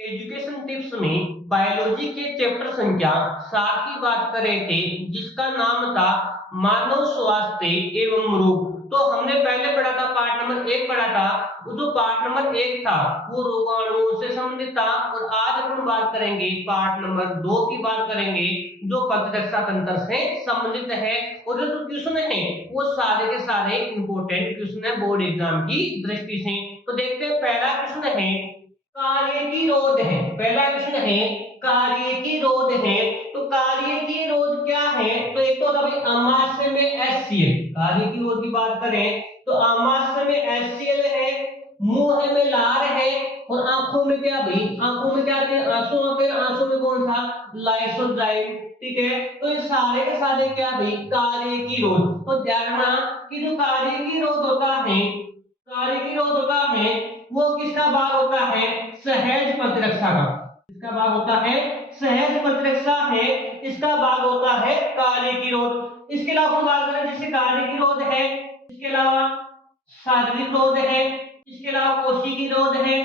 Education tips में biology के chapter संख्या 7 की बात कर रहे थे, जिसका नाम था मानव स्वास्थ्य एवं रोग। तो हमने पहले पढ़ा था, पार्ट नंबर 1 पढ़ा था। वो जो पार्ट नंबर 1 था वो रोगाणुओं से संबंधित था, और आज अपन बात करेंगे पार्ट नंबर 2 की बात करेंगे, जो प्रतिरक्षा तंत्र से संबंधित है। और जो क्वेश्चन है वो सारे के सारे इंपॉर्टेंट क्वेश्चन है बोर्ड एग्जाम की दृष्टि से। तो देखते हैं, पहला क्वेश्चन है कार्य की रोध है। पहला क्वेश्चन है कार्य की रोध है। तो कार्य की रोध क्या है? तो एक तो होता भाई अमाशय में HCl। कार्य की रोध की बात करें तो अमाशय में HCl है, मुंह में लार है, और आंखों में क्या भाई, आंखों में क्या आते हैं? आंसू आते हैं। आंसू में कौन सा? लाइसोजाइम। ठीक है, तो ये सारे के सारे क्या भाई, कार्य की रोध। तो ध्यान रखना कि जो कार्य की रोध होता है, कार्य की रोध होता है वो किसका भाग होता है? सहज प्रतिरक्षा का। किसका भाग होता है? सहज प्रतिरक्षा है, इसका भाग होता है कार्य की रोध। इसके अलावा हम बात करें जैसे कार्य की रोध है, इसके अलावा शारीरिक रोध है, इसके अलावा कोशिकी रोध है,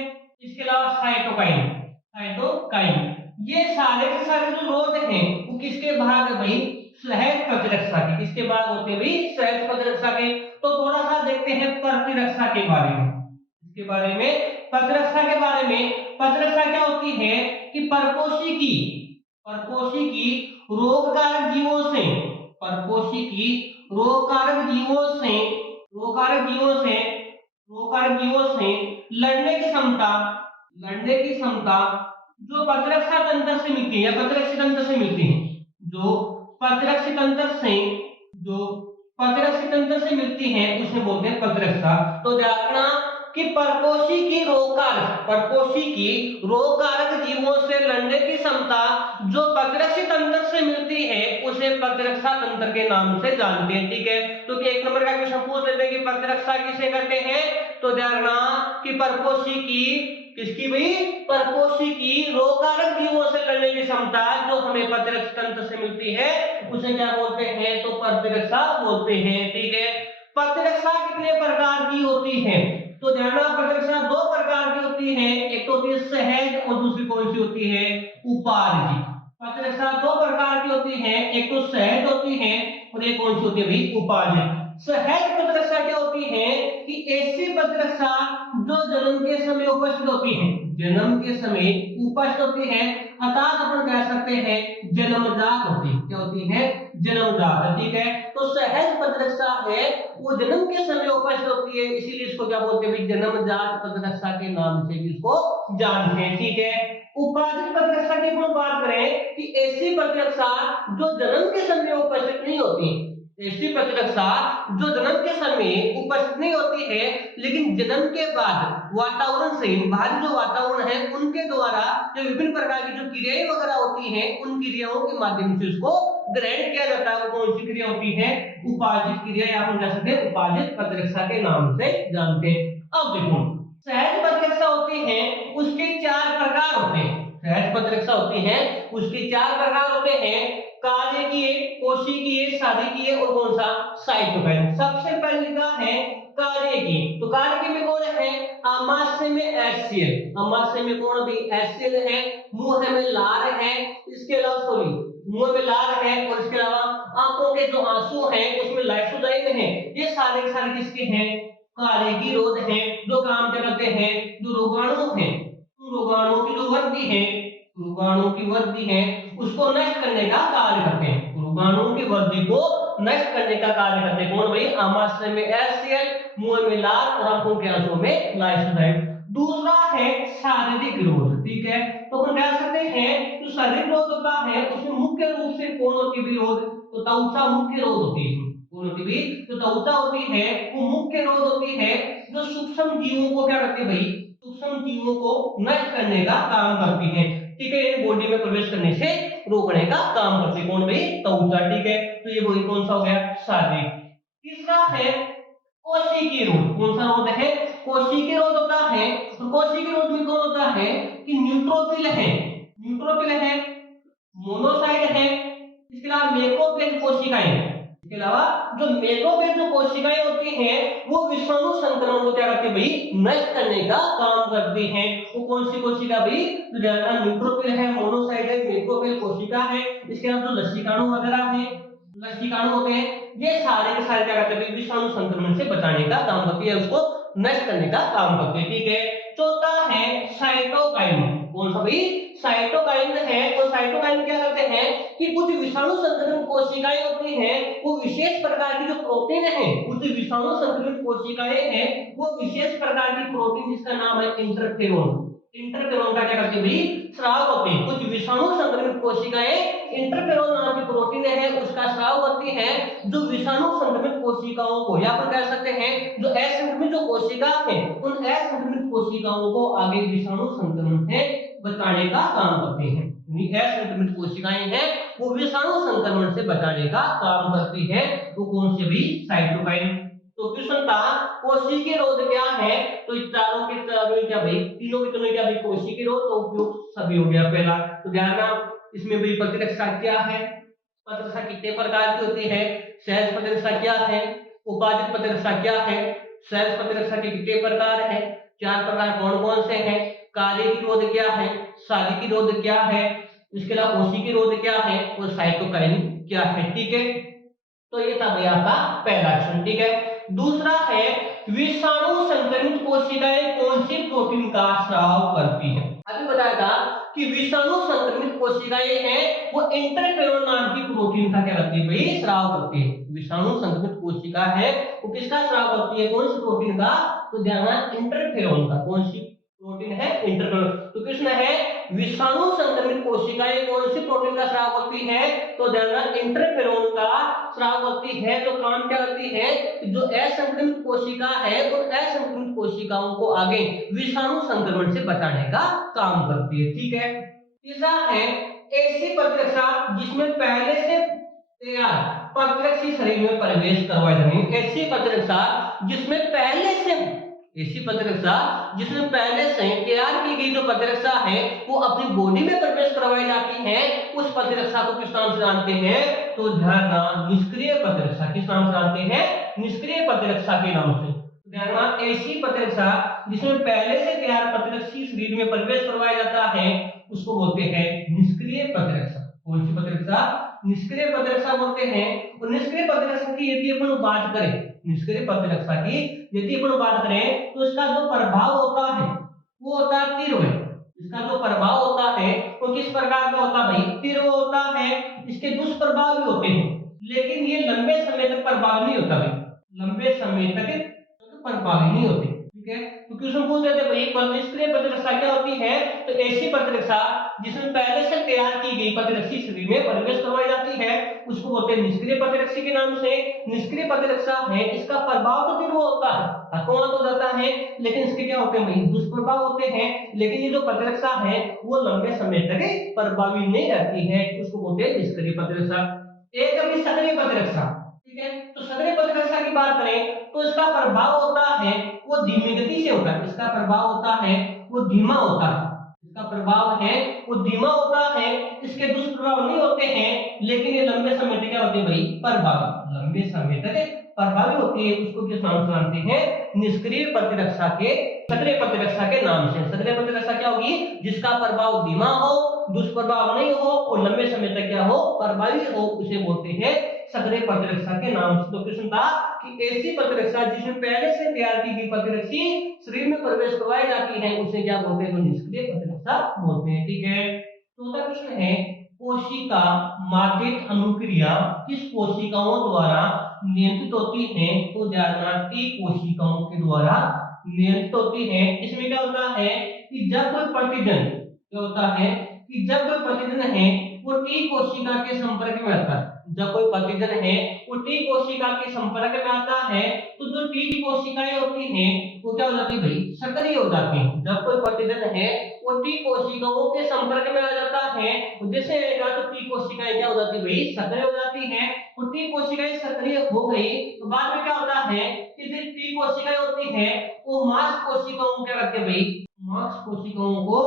इसके अलावा साइटोकाइन। साइटोकाइन ये सारे के सारे जो रोध हैं वो किसके भाग है भाई? सहज प्रतिरक्षा के। किसके भाग होते हैं भाई? सहज प्रतिरक्षा के। तो थोड़ा सा देखते हैं प्रतिरक्षा के बारे में। इसके बारे में, प्रतिरक्षा के बारे में, प्रतिरक्षा क्या होती है कि परपोषी की रोगकारक जीवों से, परपोषी की रोगकारक जीवों से, रोगकारक जीवों से, रोगकारक जीवों से लड़ने की क्षमता, लड़ने की क्षमता जो प्रतिरक्षा तंत्र से मिलती है या प्रतिरक्षी तंत्र से मिलती है, जो प्रतिरक्षी तंत्र से, जो प्रतिरक्षी तंत्र से मिलती है उसे बोलते हैं प्रतिरक्षा। तो जानना कि परपोषी की रोगकारक, परपोषी की रोगकारक जीवों से लड़ने की क्षमता जो प्रतिरक्षी तंत्र से मिलती है उसे प्रतिरक्षा तंत्र के नाम से जानते हैं। ठीक है, तो कि एक नंबर का क्वेश्चन पूछ लेते हैं कि प्रतिरक्षा किसे कहते हैं? तो ध्यान कि परपोषी की, किसकी भाई? परपोषी की रोगकारक जीवों से लड़ने की क्षमता जो हमें प्रतिरक्षा तंत्र से मिलती है उसे क्या बोलते हैं? तो प्रतिरक्षा बोलते हैं। ठीक है, प्रतिरक्षा कितने प्रकार की होती है? तो ध्यान रखना, प्रतिरक्षा दो प्रकार की होती है, एक तो होती है सहज और दूसरी कौन सी होती है? उपार्जित। प्रतिरक्षा दो प्रकार की होती है, एक तो सहज होती है और एक कौन सी होती है भाई? उपार्जित। सहज प्रतिरक्षा क्या होती है कि ऐसी प्रतिरक्षा जो जन्म के समय उपस्थित होती है, जन्म के समय उपस्थित होती है, अर्थात अपन कह सकते हैं जन्मजात होती है। क्या होती है? जन्मजात। ठीक है, तो सहज प्रतिरक्षा है वो जन्म के समय उपस्थित होती है, इसीलिए इसको क्या बोलते हैं? जन्मजात प्रतिरक्षा के नाम से भी इसको जानते हैं। ठीक है, उपार्जित प्रतिरक्षा की हम बात करें कि ऐसी प्रतिरक्षा जो जन्म के समय उपस्थित नहीं होती, ऐसी प्रतिरक्षा जो जन्म के समय उपस्थित नहीं होती है लेकिन जन्म के बाद वातावरण से, बाहरी जो वातावरण है उनके द्वारा जो विभिन्न प्रकार की जो क्रियाएं वगैरह होती हैं उन क्रियाओं के माध्यम से उसको ग्रहण किया जाता है। वो कौन सी क्रिया होती है? उपार्जित क्रिया, या हम कह सकते हैं उपार्जित प्रतिरक्षा के नाम से जानते हैं। अब देखो, सहज प्रतिरक्षा होती है उसके चार प्रकार होते हैं। सहज प्रतिरक्षा होती है उसके चार प्रकार होते हैं, कार्यकीय, कोशिकीय, शारीकीय और कौन सा? साइटोकाइन। सबसे पहले लिखा है कार्यकीय। तो कार्यकीय में कौन है? अमाशय में HCl। अमाशय में कौन भी? HCl है, मुंह में लार है, इसके अलावा सॉरी, मुंह में लार है, और इसके अलावा आंखों के जो आंसू हैं उसमें लाइसोजाइम है। ये सारे के सारे किसके हैं? कार्य की रोध है, जो काम क्या करते हैं? जो रोगाणु हैं, रोगाणुओं की जो वृद्धि है, रोगाणुओं की वृद्धि है उसको नष्ट करने का कार्य करते हैं। रोगाणुओं की वृद्धि को नष्ट करने का कार्य करते हैं कौन भाई? आमाशय में HCl, मुंह में लार और आंखों के आंसू में लाइसोजाइम। दूसरा है शारीरिक रोध। ठीक है, तो हम कह सकते हैं जो शारीरिक रोध होता है उसमें मुख्य रूप से कौन होती है रोध? तो त्वचा मुख्य रोध होती है। कौन होती है? जो त्वचा होती है वो मुख्य रोध होती है, जो सूक्ष्म जीवों को क्या करती है भाई? सूक्ष्म जीवों को नष्ट करने का काम करती है। ठीक है, ये बॉडी में प्रवेश करने से रोकने का काम करती है कौन भाई? त्वचा। ठीक है, तो ये वही कौन सा हो गया? शारीरिक। तीसरा है कोशिकीय रोध। कौन सा रोध है? कोशिकीय रोध होता है। तो कोशिकीय रोध में कौन होता है कि न्यूट्रोफिल है, न्यूट्रोफिल है, मोनोसाइट है, इसके अलावा मैक्रोफेज कोशिकाएं, इसके अलावा जो मैक्रोफेज जो कोशिकाएं होती हैं वो विषाणु संक्रमण को क्या करती है भाई, नष्ट करने का काम करती हैं। वो कौन सी कोशिका भाई, तो ज्यादा न्यूट्रोफिल है, मोनोसाइट है, मैक्रोफिल कोशिका है। इसके अलावा जो लसीकाणु वगैरह है, लसीकाणु होते हैं, ये सारे के सारे क्या करते हैं, विषाणु संक्रमण से बचाने का काम करती है, उसको नष्ट करने का काम करती है। ठीक है, चौथा है साइटोकाइन। कौन सा भाई, साइटोकाइन है। तो साइटोकाइन क्या करते हैं कि कुछ विषाणु संक्रमित कोशिकाएं होती हैं, वो विशेष प्रकार की जो प्रोटीन है, कुछ विषाणु संक्रमित कोशिकाएं हैं, वो विशेष प्रकार की प्रोटीन जिसका नाम है इंटरफेरोन, इंटरफेरोन का क्या करती है भाई, स्राव करती है। कुछ विषाणु संक्रमित कोशिकाएं इंटरफेरोन नाम की प्रोटीन है उसका स्राव करती है, जो विषाणु संक्रमित कोशिकाओं को, या फिर कह सकते हैं जो असंक्रमित जो कोशिका है, उन असंक्रमित कोशिकाओं को आगे विषाणु संक्रमण से बचाने का काम करते हैं। असंक्रमित कोशिकाएं हैं वो विषाणु संक्रमण से बचाने का काम करती है। वो कौन से भी, साइटोकाइन। तो क्वेश्चन था कोशिकीय रोध क्या है, तो इस चारों के चारों क्या भाई, तीनों के तीनों क्या भाई, कोशिकीय रोध। तो उपयुक्त सभी हो गया पहला। तो ध्यान रखना इसमें भी प्रतिरक्षा क्या है, प्रतिरक्षा कितने प्रकार की होती है, सहज प्रतिरक्षा क्या है, उपादित प्रतिरक्षा क्या है, सहज प्रतिरक्षा के कितने प्रकार है, चार प्रकार कौन कौन से हैं, कार्यकी रोध क्या है, शारीरिक रोध क्या है, इसके अलावा कोशिकीय रोध क्या है, और साइटोकाइन क्या है। ठीक है, तो ये था भाई आपका पहला क्वेश्चन। ठीक है, दूसरा है विषाणु संक्रमित कोशिकाएं कौन सी प्रोटीन का स्राव करती है। अभी बताया था कि विषाणु संक्रमित कोशिकाएं हैं वो इंटरफेरोन नाम की प्रोटीन का क्या करती है भाई, स्राव करती है। विषाणु संक्रमित कोशिका है वो किसका स्राव करती है, कौन सी प्रोटीन का, तो ध्यान रखना इंटरफेरोन का। कौन सी प्रोटीन है, इंटरफेरोन। तो कृष्ण है विषाणु संक्रमित कोशिकाएं कौन सी प्रोटीन का स्राव करती है, तो ध्यान रखना इंटरफेरोन का स्राव करती है। तो काम क्या करती है, जो असंक्रमित कोशिका है उन असंक्रमित कोशिकाओं को आगे विषाणु संक्रमण से बचाने का काम करती है। ठीक है, तीसरा है ऐसी प्रतिरक्षा जिसमें पहले से तैयार प्रतिरक्षी शरीर में प्रवेश करवाई जानी। ऐसी प्रतिरक्षा जिसमें पहले से, ऐसी प्रतिरक्षा जिसमें पहले से तैयार की गई जो प्रतिरक्षा है वो अपनी बॉडी में प्रवेश करवाई जाती है, उस प्रतिरक्षा को किस नाम से जानते हैं, तो ध्यान रखना निष्क्रिय प्रतिरक्षा। किस नाम से जानते हैं, निष्क्रिय प्रतिरक्षा के नाम से। ध्यान रखना ऐसी प्रतिरक्षा जिसमें पहले से तैयार प्रतिरक्षी शरीर में प्रवेश करवाया जाता है उसको बोलते हैं निष्क्रिय प्रतिरक्षा। कौन सी प्रतिरक्षा, निष्क्रिय प्रतिरक्षा बोलते हैं। और निष्क्रिय प्रतिरक्षा की यदि अपन बात करें, निष्क्रिय प्रतिरक्षा की यदि अपन बात करें तो इसका जो प्रभाव होता है वो होता है तीव्र। इसका जो प्रभाव होता है वो किस प्रकार का होता है भाई, तीव्र होता है। इसके दुष्प्रभाव भी होते हैं लेकिन ये लंबे समय तक प्रभाव नहीं होता भाई, लंबे समय तक प्रभावी नहीं होते। ठीक है, तो क्वेश्चन पूछ देते भाई निष्क्रिय प्रतिरक्षा क्या होती है, तो ऐसी प्रतिरक्षा जिसमें पहले से तैयार की गई प्रतिरक्षी शरीर में प्रवेश करवाई जाती है उसको बोलते हैं निष्क्रिय प्रतिरक्षी के नाम से। निष्क्रिय प्रतिरक्षा है, इसका प्रभाव तो तीव्र होता है, हतोनात हो जाता है, लेकिन इसके क्या होते हैं भाई, दुष्प्रभाव होते हैं। लेकिन ये जो प्रतिरक्षा है वो लंबे समय तक प्रभावी नहीं रहती है, उसको बोलते हैं निष्क्रिय प्रतिरक्षा। एक अभी सक्रिय प्रतिरक्षा। ठीक है, तो सक्रिय प्रतिरक्षा की बात करें तो इसका प्रभाव होता है वो धीमी गति से होता है, इसका प्रभाव होता है वो धीमा होता है, इसका प्रभाव है वो धीमा होता है, इसके दुष्प्रभाव नहीं होते हैं, लेकिन ये लंबे समय तक क्या होते हैं भाई, प्रभावी, लंबे समय तक प्रभावी होती है। उसको किस नाम से जानते हैं, निष्क्रिय प्रतिरक्षा के, सक्रिय प्रतिरक्षा के नाम से। सक्रिय प्रतिरक्षा क्या होगी, जिसका प्रभाव धीमा हो, दुष्प्रभाव नहीं हो और लंबे समय तक क्या हो, प्रभावी हो, उसे बोलते हैं सक्रिय प्रतिरक्षा के नाम से। तो क्वेश्चन था कि ऐसी प्रतिरक्षा जिसमें पहले से तैयार की गई प्रतिरक्षी शरीर में प्रवेश करवाई जाती है उसे क्या बोलते हैं, तो निष्क्रिय प्रतिरक्षा बोलते हैं। ठीक है, चौथा प्रश्न है कोशिका माध्यिक अनुक्रिया किस कोशिकाओं द्वारा नियंत्रित होती है, तो ध्यान टी कोशिकाओं के द्वारा नियंत्रित होती है। इसमें क्या होता है कि जब कोई प्रतिजन, क्या होता है कि जब कोई प्रतिजन है वो टी कोशिका के संपर्क में आता है, जब कोई प्रतिजन है वो टी कोशिका के संपर्क में आता है तो जो टी कोशिकाएं होती हैं वो क्या हो जाती है भाई, सक्रिय हो जाती हैं। जब कोई प्रतिजन है वो टी कोशिकाओं के संपर्क में आ जाता है, जैसे आएगा तो टी कोशिकाएं क्या हो जाती है भाई, सक्रिय हो जाती हैं। तो टी कोशिकाएं सक्रिय हो गई तो बाद में क्या होता है कि जो टी कोशिकाएं होती हैं वो मांस कोशिकाओं को क्या करती है भाई, मांस कोशिकाओं को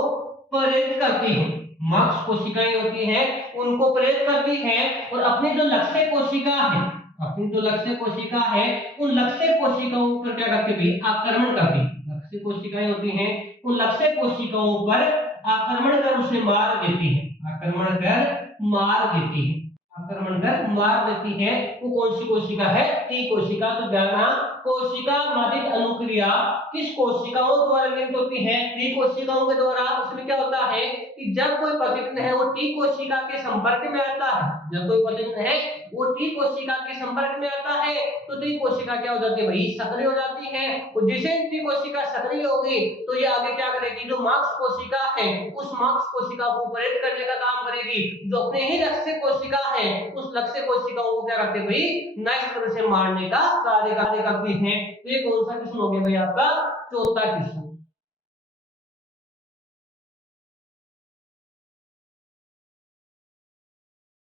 प्रेरित करती है। मांस कोशिकाएं होती हैं उनको प्रेरित करती हैं और अपनी जो लक्ष्य कोशिका है, अपनी जो लक्ष्य कोशिका है उन लक्ष्य कोशिकाओं पर क्या करती है भाई आक्रमण करती है। लक्ष्य कोशिकाएं होती हैं उन लक्ष्य कोशिकाओं पर आक्रमण कर उसे मार देती है, आक्रमण कर मार देती है, आक्रमण कर मार देती है। वो कौन सी कोशिका है? टी कोशिका। तो जाना कोशिका मादित अनुक्रिया किस कोशिकाओं द्वारा निर्मित होती है? टी कोशिकाओं के द्वारा। उसमें क्या होता है कि जब कोई प्रतिपिंड है वो टी कोशिका के संपर्क में आता है, जब कोई प्रतिपिंड है वो टी कोशिका के संपर्क में आता है तो टी कोशिका क्या हो जाती है भाई? सक्रिय हो जाती है। और जिसे टी कोशिका सक्रिय होगी तो ये आगे क्या करेगी? जो मार्क्स कोशिका है उस मार्क्स कोशिका को प्रेरित करने का काम करेगी। जो अपने ही लक्ष्य कोशिका है उस लक्ष्य कोशिकाओं को क्या करते हैं भाई? नष्ट कर से मारने का कार्य करती है। तो ये कौन सा क्वेश्चन हो गया भाई आपका? चौथा क्वेश्चन।